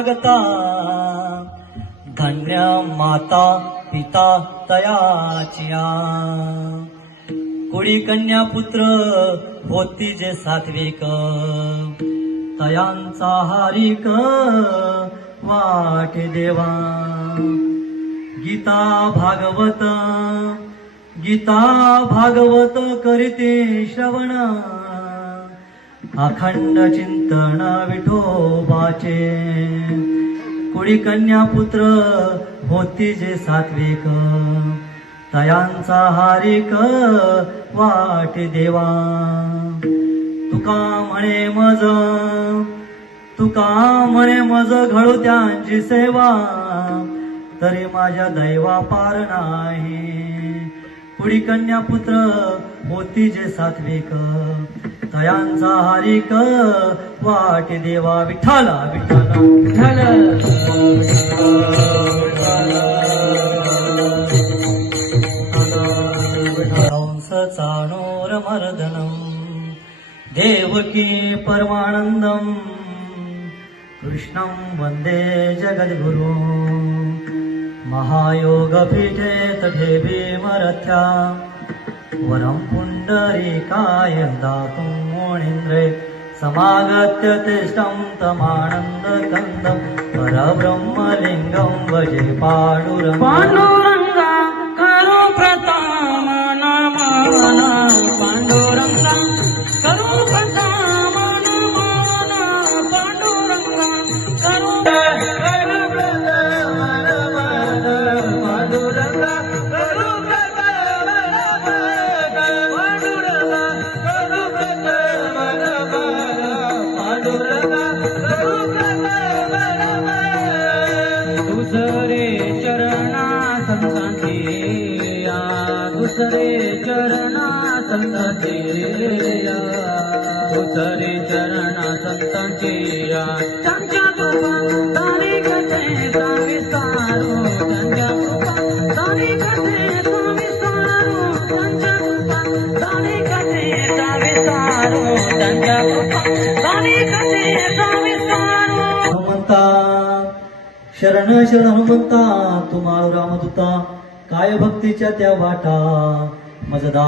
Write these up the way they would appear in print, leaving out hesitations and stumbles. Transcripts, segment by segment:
मागता, धन्य माता पिता तयाचिया. कुडी कन्या पुत्र होती जे सात्विक, तयांचा हारिक वाटे देवा. गीता भागवत करीते श्रवण, अखंड चिंतन विठोबाचे. कुडी कन्या पुत्र होती जे सात्विक, तयांचा हारिक वाटे देवा. तुका म्हणे मज घडू त्यांची सेवा, तरी माझ्या दैवा पार नाही. कुडी कन्या पुत्र होती जे सात्विक, तयांचा हारिक वाटे देवा. विठ्ठला विठ्ठला हंस चाणूर मर्दनम, देवकी परमानंदम, कृष्णं वंदे जगद्गुरु. महायोग पीठे तथे भीमरथ्या, वरं पुंडरीकाय दातुं मुनीन्द्रे. समागत्य तिष्ठं तमानन्दकन्दं, परब्रह्मलिङ्गं भजे पांडुरंगा करो प्रताप नमन. पांडुरंगा करो प्रताप नमन. पांडुरंगा करो दुसरे चरणा संतांचे, दुसरे चरणा संतांचे, दुसरे चरणा संतांचे. त्यांच्या कृपा तारी कथेचा विस्तारू, त्यांच्या कृपा तारी कथेचा विस्तारू, त्यांच्या कृपा तारी कथेचा विस्तारू, त्यांच्या कृपा तारी कथेचा विस्तारू. हनुमंता शरण शरण हनुमंता, तुम्हाला रामदूता. काय भक्तीच्या त्या वाटा मजदा.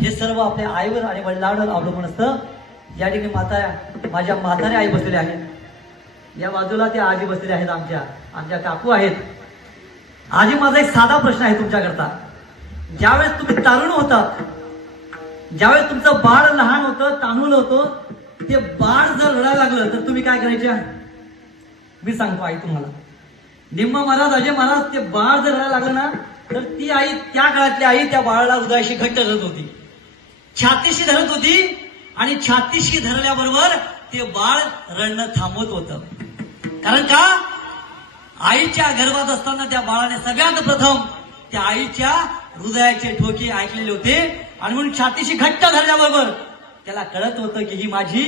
हे सर्व आपल्या आईवर आणि वडिलांवर अवलंबून असतं. या ठिकाणी माझ्या म्हाताऱ्या आई बसलेल्या आहेत, या बाजूला त्या आजी बसलेल्या आहेत, आमच्या काकू आहेत. आजी, माझा एक साधा प्रश्न आहे तुमच्याकरता. ज्यावेळेस तुम्ही तरुण होता, ज्यावेळेस तुमचं बाळ लहान होतं, तांदूळ होतं, ते बाळ जर रडायला लागलं तर तुम्ही काय करायचे? मी सांगतो आई तुम्हाला. निम्मा महाराज, अजय महाराज, ते बाळ जर रडायला लागलं ना, तर ती आई, त्या काळातली आई, त्या बाळाला हृदयाशी घट्ट धरत होती, छातीशी धरत होती, आणि छातीशी धरल्याबरोबर ते बाळ रडणं थांबवत होतं. कारण का? आईच्या गर्भात असताना त्या बाळाने सगळ्यात प्रथम त्या आईच्या हृदयाचे ठोके ऐकलेले होते, आणि म्हणून छातीशी घट्ट धरल्याबरोबर त्याला कळत होतं की ही माझी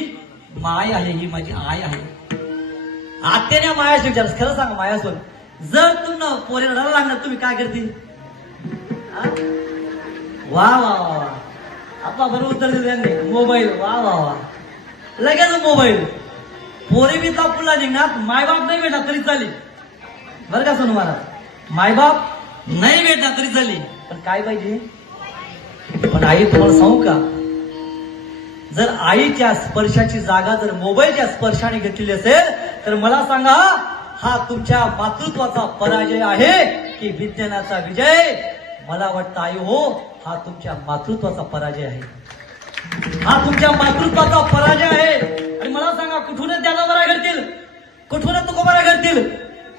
माय आहे, ही माझी आई आहे. आत्याने मायाशी विचार, खरं सांगा मायासोन, जर तुम्हाला पोरे रडायला लागणार, तुम्ही काय करतील? वा वा वा, आपला बरोबर उत्तर दिलं त्यांनी, मोबाईल. वा वा वा, लगेच मोबाईल. पोरी बी पुढला निघणार, मायबाप नाही भेटला तरी चालेल बरं का सोनू महाराज. मायबाप नाही भेटला तरी चालेल, पण काय पाहिजे. पण आई तुम्हाला सांगू का, जर आईच्या स्पर्शाची जागा जर मोबाईलच्या स्पर्शाने घेतलेली असेल तर मला सांगा, हा तुमच्या मातृत्वाचा पराजय आहे की विज्ञानाचा विजय. मला वाटतं आई हो, हा तुमच्या मातृत्वाचा पराजय आहे. हा तुमच्या मातृत्वाचा पराजय आहे. आणि मला सांगा, कुठून ज्ञानोबा घडतील, कुठून तुकोबा घडतील,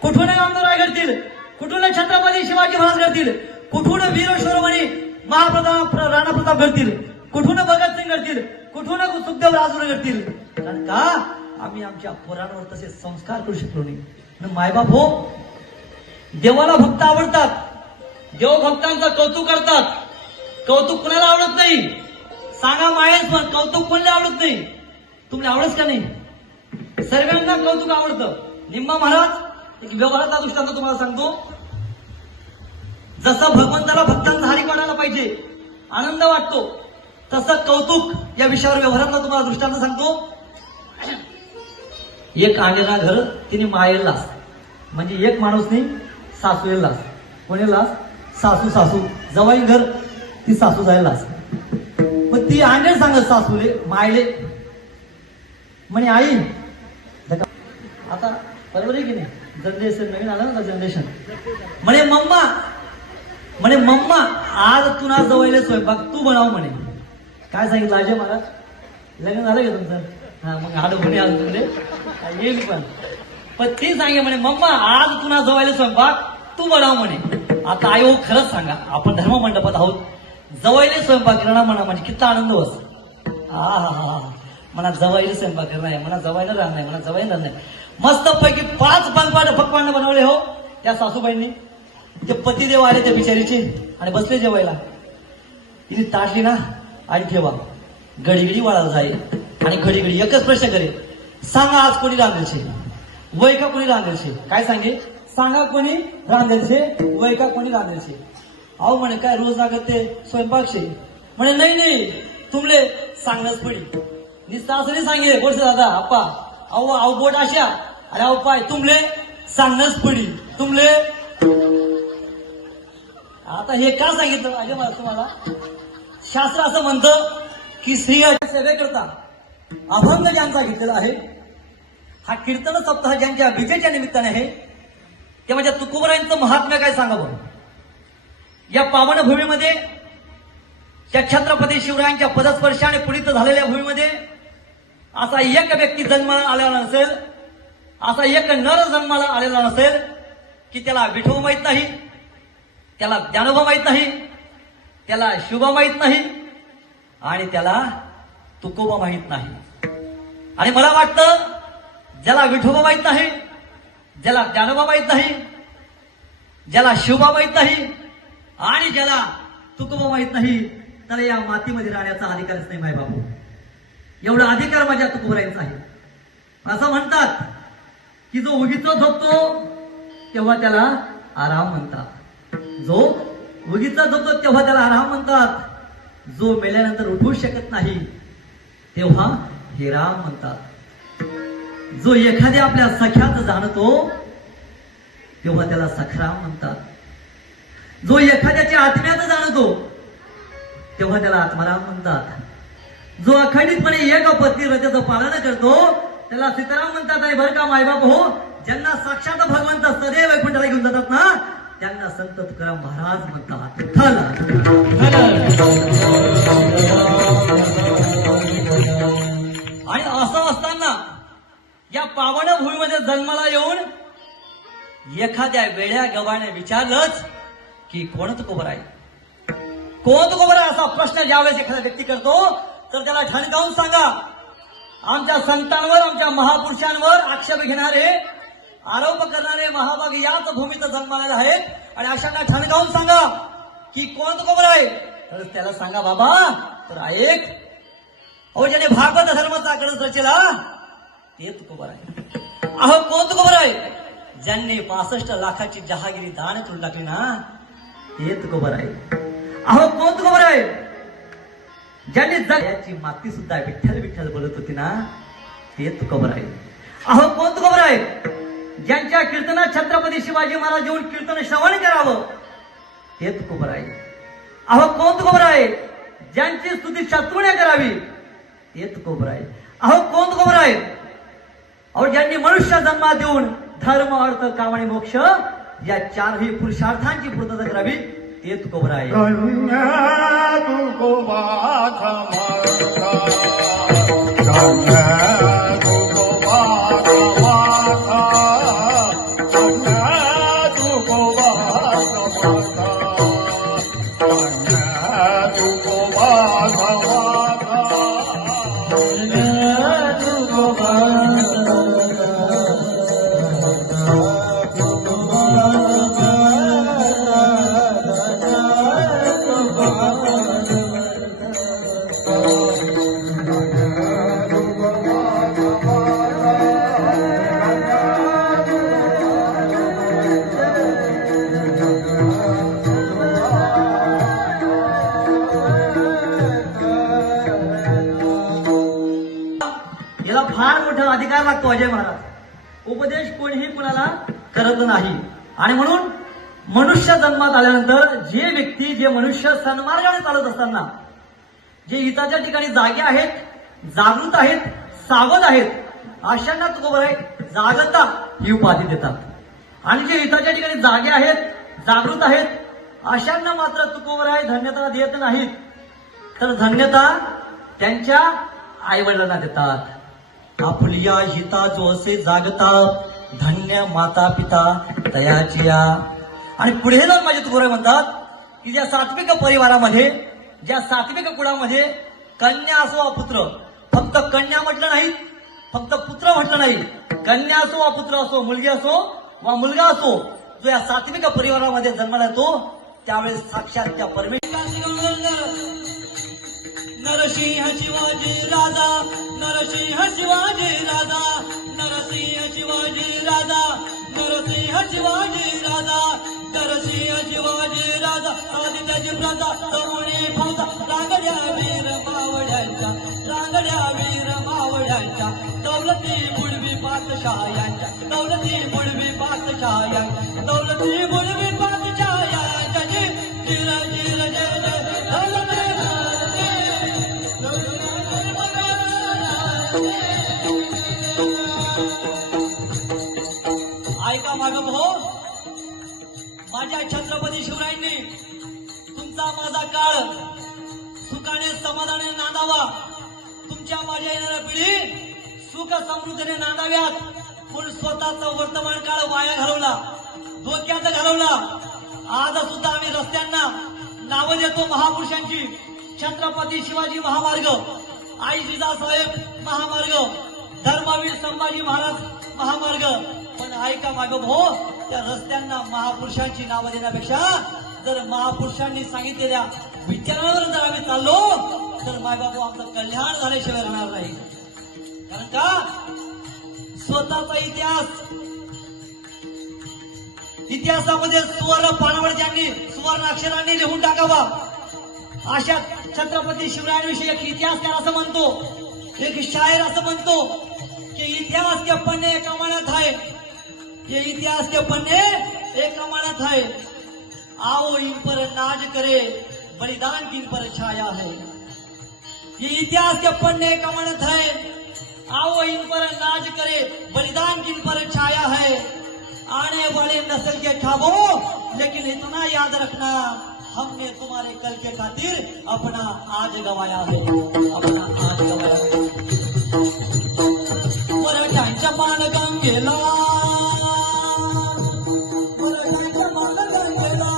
कुठून नामदेवराय घडतील, कुठून छत्रपती शिवाजी महाराज घडतील, कुठून वीर शिरोमणी महाप्रताप राणा प्रताप घडतील, कुठून भगतसिंग घडतील, कुठून सुखदेव राजगुरू घडतील. कारण का आम्ही आमच्या पोरांवर तसे संस्कार करू शकलो नाही. मायबाप हो, देवाला भक्त आवडतात, देव भक्तांचं कौतुक करतात. कौतुक कुणाला आवडत नाही सांगा. मायेच पण कौतुक कोणाला आवडत नाही. तुम्हाला आवडत का नाही? सर्वांना कौतुक आवडतं. निम्मा महाराज एक व्यवहाराचा दृष्टांत तुम्हाला सांगतो. जसं भगवंताला भक्तांचा हारिक वाढायला पाहिजे, आनंद वाटतो, तसं कौतुक या विषयावर व्यवहारातला तुम्हाला दृष्टांत सांगतो. एक आलेला घर तिने मायेला लास, म्हणजे एक माणूस नाही सासूला लास. कोणी लास? सासू. सासू जवाई घर ती सासू जायला लास. मग ती आंडेल सांगत सासूले मायले, म्हणे आई आता बरोबर आहे की नाही, जनरेशन नवीन आलं ना जनरेशन. म्हणे मम्मा आज तुला जवळले स्वयंपाक तू बनव म्हणे. काय सांगितलं अजय महाराज? लग्न झालं का तुमचं? हा, मग हाड कोणी आलं तुमचे येईल पण ती सांगे म्हणे मम्मा आज तुला जवळले स्वयंपाक तू बनव म्हणे. आता आई हो खरंच सांगा, आपण धर्म मंडपात आहोत, जवळले स्वयंपाक करणं म्हणा म्हणजे किती आनंद होस. हा मला जवळले स्वयंपाक करणं आहे, मला जवळला राहणार नाही, मला जवळ राहणार नाही. मस्त पैकी 5 पकवान बनवले हो त्या सासूबाईंनी. ते पतिदेव आले त्या बिचारीचे आणि बसले जेवायला. तिने ताटली ना आणि ठेवा, घडी वाळायला जाईल आणि घडी एकच प्रश्न करे, सांगा आज कोणी रांधेलचे, वय का कोणी रांधेलचे. काय सांगे? सांगा कोणी रांधेलचे, वय का कोणी रांधेलचे. अहो म्हणे काय रोज लागत ते स्वयंपाकशे. म्हणे नाही तुमले सांगणंच पडी. निस्तासने सांगे बोलसे दादा आप्पा अहो बोट अशा अरे अहो पाय तुमले सांगणंच पडी तुमले. आता हे का सांगितलं अजय मला तुम्हाला? शास्त्र असं म्हणतं की स्त्रिया सेवेकरता अभंग ज्यांचा घेतलेला आहे, हा कीर्तन सप्ताह ज्यांच्या विजेच्या निमित्ताने आहे, ते माझ्या तुकोबरायांचं महात्म्य काय सांगावं. या पावन भूमीमध्ये, या छत्रपती शिवरायांच्या पदस्पर्शाने पुढीत झालेल्या भूमीमध्ये असा एक व्यक्ती जन्माला आलेला नसेल, असा एक नर जन्माला आलेला नसेल की त्याला विठोबा माहित नाही, त्याला ज्ञानोबा माहित नाही, त्याला शुभा माहित नाही आणि त्याला तुकोबा माहित नाही. आणि मला वाटतं ज्याला विठोबा माहित नाही, ज्याला ज्ञानोबा माहित नाही, ज्याला शुभा माहित नाही आणि ज्याला तुकोबा माहित नाही, त्याला या मातीमध्ये राहण्याचा अधिकारच नाही. माय बाबू एवढा अधिकार माझ्या तुकोबरायांचा आहे. असं म्हणतात की जो उगीच झोपतो तेव्हा त्याला आराम म्हणतात, जो उगीच झोपतो तेव्हा त्याला आराम म्हणतात, जो मेल्यानंतर उठू शकत नाही तेव्हा हे राम म्हणतात, जो एखाद्या आपल्या सख्यात जाणतो तेव्हा त्याला सखराम म्हणतात, जो एखाद्याच्या आत्म्यात जाणतो तेव्हा त्याला आत्माराम म्हणतात, जो अखंडितपणे एक पत्नी व्रताचं पालन करतो त्याला सीताराम म्हणतात. आणि बरं का मायबाप हो, ज्यांना साक्षात भगवंत सदैव वैकुंठाला घेऊन जातात ना त्यांना संत तुकाराम महाराज म्हणतात. आणि असं असताना या पावन भूमीमध्ये जन्माला येऊन एखाद्या वेड्या गवाने विचारलंच की कोण तुकोबर आहे, कोण तुकोबर आहे असा प्रश्न ज्यावेळेस एखादा व्यक्ती करतो तर त्याला ठणकावून सांगा, आमच्या संतांवर, आमच्या महापुरुषांवर आक्षेप घेणारे, आरोप करणारे महाभाग याच भूमीत जन्माला आहेत. आणि अशांना ठणकावून सांगा की कोण तुकोबर आहे, तर त्याला सांगा बाबा तर ऐक, अहो ज्याने भागवत धर्माचा आकडा रचला ते तुकोबर आहे. अहो कोण तुकोबर आहे, ज्यांनी 65 लाखाची जहागिरी दान करून टाकली ना ते तुकोबर आहे. अहो कोण तुकोबर आहे, ज्यांनी जगाची माती सुद्धा विठ्ठल विठ्ठल बोलत होती ना ते तुकोबर आहे. अहो कोण तुकोबर आहे ज्यांच्या कीर्तनात छत्रपती शिवाजी महाराज येऊन कीर्तन श्रवण करावं ते तुकोबर आहे. अहो कोण तुकोबर आहे ज्यांची स्तुती शत्रूने करावी ते तुकोबर आहे. अहो कोण तुकोबर आहे अहो ज्यांनी मनुष्य जन्मात देऊन धर्म अर्थ काम आणि मोक्ष या चारही पुरुषार्थांची पूर्तता करावी ते तुकोबर आहे. याला फार मोठा अधिकार लागतो अजय महाराज. उपदेश कोणीही कुणाला करत नाही आणि म्हणून मनुष्य जन्मात आल्यानंतर जे व्यक्ती जे मनुष्य सन्मार्गाने चालत असताना जे हिताच्या ठिकाणी जागे आहेत जागृत आहेत सावध आहेत अशांना तुकोबर आहे जागता ही उपाधी देतात आणि जे हिताच्या ठिकाणी जागे आहेत जागृत आहेत अशांना मात्र तुकोबर आहे धन्यता देत नाहीत तर धन्यता त्यांच्या आईवडिलांना देतात. आपुलिया हिता जो असे जागता धन्य माता पिता तयाचिया. आणि पुढे जाऊन माझे तुकोबर म्हणतात की ज्या सात्विक परिवारामध्ये ज्या सात्विक कुळामध्ये कन्या असो वा पुत्र फक्त कन्या म्हटलं नाही फक्त पुत्र म्हटलं नाही कन्या असो वा पुत्र असो मुलगी असो वा मुलगा असो जो या सात्विक परिवारामध्ये जन्माला येतो त्यावेळेस साक्षात त्या नरसिंह शिवाजी राजा नरसिंह शिवाजी राजा नरसिंह शिवाजी राजा नरसिंह शिवाजी राजा नरसिंह शिवाजी राजा आदित्याची प्रजा तरुणी फौजा रांगड्या वीर मावळ्यांच्या दौलती बुडवी पातशाह यांच्या दौलती बुडवी पातशाह यांच्या दौलती बुडवी पातशाह यांच्या जिर जिर जिर ऐका मागं हो माझ्या छत्रपती शिवरायांनी तुमचा माझा काळ सुखाने समाधाने नांदावा तुमच्या माझ्या येणाऱ्या पिढी सुख समृद्धीने नांदाव्यात पण स्वतःचा वर्तमान काळ वाया घालवला धोक्यात घालवला. आज सुद्धा आम्ही रस्त्यांना नावं देतो महापुरुषांची छत्रपती शिवाजी महामार्ग आई जिजासाहेब महामार्ग धर्मवीर संभाजी महाराज महामार्ग पण ऐका मागं हो त्या रस्त्यांना महापुरुषांची नावं देण्यापेक्षा जर महापुरुषांनी सांगितलेल्या विचारांवर जर आम्ही चाललो तर मायबाबू आमचं कल्याण झाल्याशिवाय राहणार नाही. कारण का स्वतःचा इतिहासामध्ये सुवर्ण पानावर ज्यांनी सुवर्ण अक्षरांनी लिहून टाकावा अशा छत्रपती शिवरायांविषयी एक इतिहासकार असं म्हणतो एक शायर असं म्हणतो कि इतिहास के पन्ने एक अमानत है ये इतिहास के पन्ने एक अमानत है आओ इन पर नाज करे बलिदान की इन पर छाया है. ये इतिहास के पन्ने एक अमानत है आओ इन पर नाज करे बलिदान की इन पर छाया है. आने वाले नस्ल के ख्वाबों लेकिन इतना याद रखना हमने तुम्हारे कल के खातिर अपना आज गवाया है अपना आज गवाया है. मराठ्यांच्या मान गंगेला मराठ्यांच्या मान गंगेला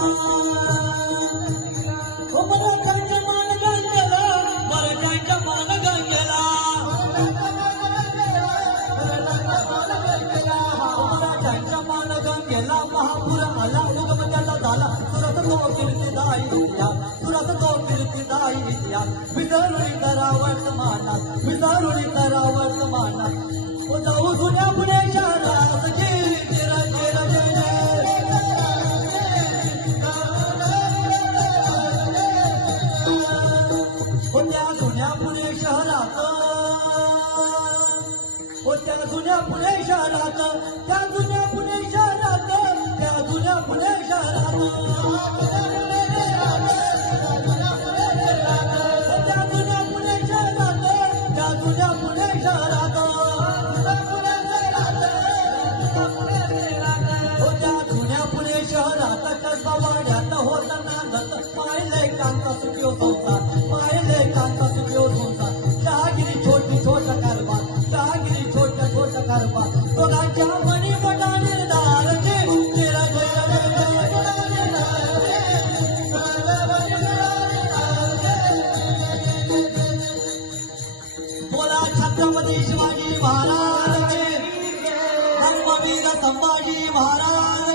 मराठ्यांच्या मान गंगेला मराठ्यांच्या मान गंगेला मराठ्यांच्या मान गंगेला महापूर आला उगम त्याला झाला सुरत तो कीर्तिदायी इतिहास सुरत तो कीर्तिदायी इतिहास विसरुणी करा वर्तमानात विसरुणी करा वर्तमानात जाऊ जुन्या पुणे शहरात जिरा जिरा त्या जुन्या पुणे शहरात त्या जुन्या पुणे शहरात, त्या जुन्या पुणे शहरात, त्या जुन्या पुणे शहरात, त्या जुन्या पुणे शहरात, त्या जुन्या पुणे शहरात, त्या जुन्या पुणे शहरात कसबा वाड्यात होता नांदत, पाहिले कांता सुखियो संसार, पाहिले कांता सुखियो संसार, चहागिरी छोटी छोट कारभार, चहागिरी छोट छोट कारभार, दोघांच्या मणी मोठा निर्धार तेरा बोला छत्रपती शिवाजी महाराज, धर्मवीर संभाजी महाराज.